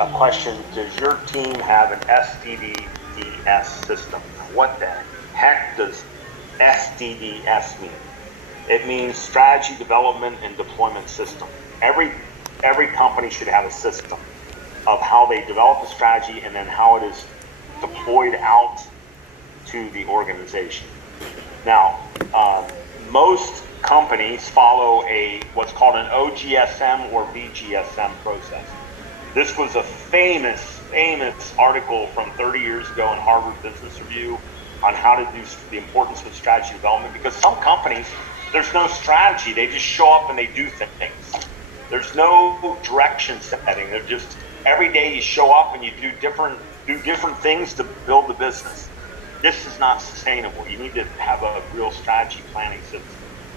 A question, does your team have an SDDS system? What the heck does SDDS mean? It means strategy development and deployment system. Every company should have a system of how they develop a strategy and then how it is deployed out to the organization. Now, most companies follow what's called an OGSM or VGSM process. This was a famous article from 30 years ago in Harvard Business Review on how to do the importance of strategy development, because some companies, there's no strategy. They just show up and they do things. There's no direction setting. They're just, every day you show up and you do different things to build the business. This is not sustainable. You need to have a real strategy planning system.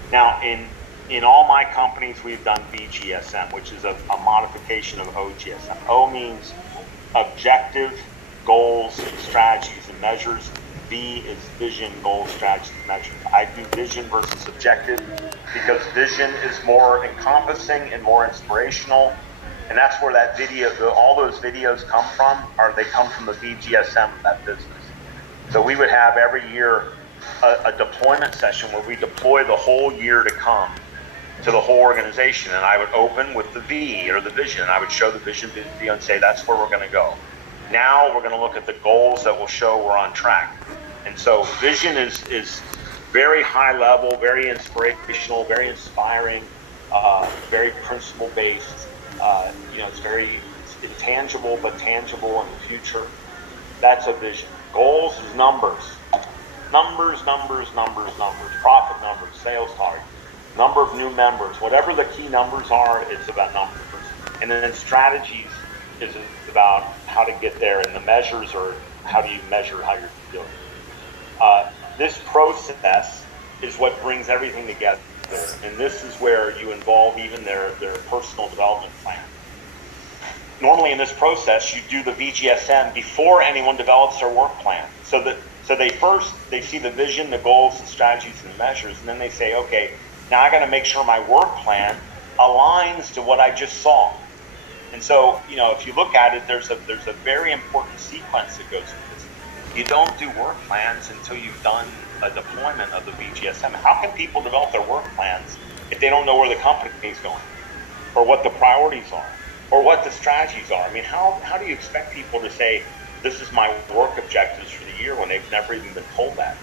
Now, in all my companies, we've done VGSM, which is a modification of OGSM. O means objective, goals, strategies, and measures. V is vision, goals, strategies, and measures. I do vision versus objective because vision is more encompassing and more inspirational. And that's where that video, all those videos come from, they come from the VGSM of that business. So we would have every year a deployment session where we deploy the whole year to come to the whole organization. And I would open with the V or the vision. And I would show the vision video and say, that's where we're going to go. Now we're going to look at the goals that will show we're on track. And so vision is very high level, very inspirational, very inspiring, very principle based. It's very intangible but tangible in the future. That's a vision. Goals is numbers. Numbers, profit numbers, sales target, number of new members, whatever the key numbers are, it's about numbers. And then strategies is about how to get there, and the measures are how do you measure how you're doing. This process is what brings everything together. And this is where you involve even their personal development plan. Normally in this process, you do the VGSM before anyone develops their work plan. So they see the vision, the goals, the strategies, and the measures, and then they say, okay, now I got to make sure my work plan aligns to what I just saw. And so, if you look at it, there's a very important sequence that goes with this. You don't do work plans until you've done a deployment of the VGSM. How can people develop their work plans if they don't know where the company is going, or what the priorities are, or what the strategies are? I mean, how do you expect people to say, this is my work objectives for the year when they've never even been told that?